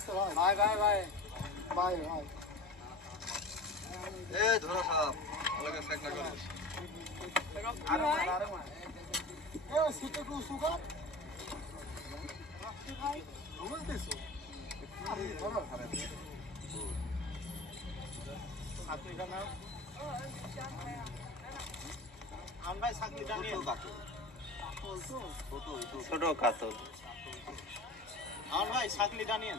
ভাই ভাই ভাই ভাই ভাই এ ধরো সব আলাদা চেক না করিস এ সিটে কো সুগা ভাই ঘুমাইতেছো আরে ধরো আপনি জানাও আম ভাই সাকলিটা নিয়ে ছোট কাতল আম ভাই সাকলিটা নিয়ে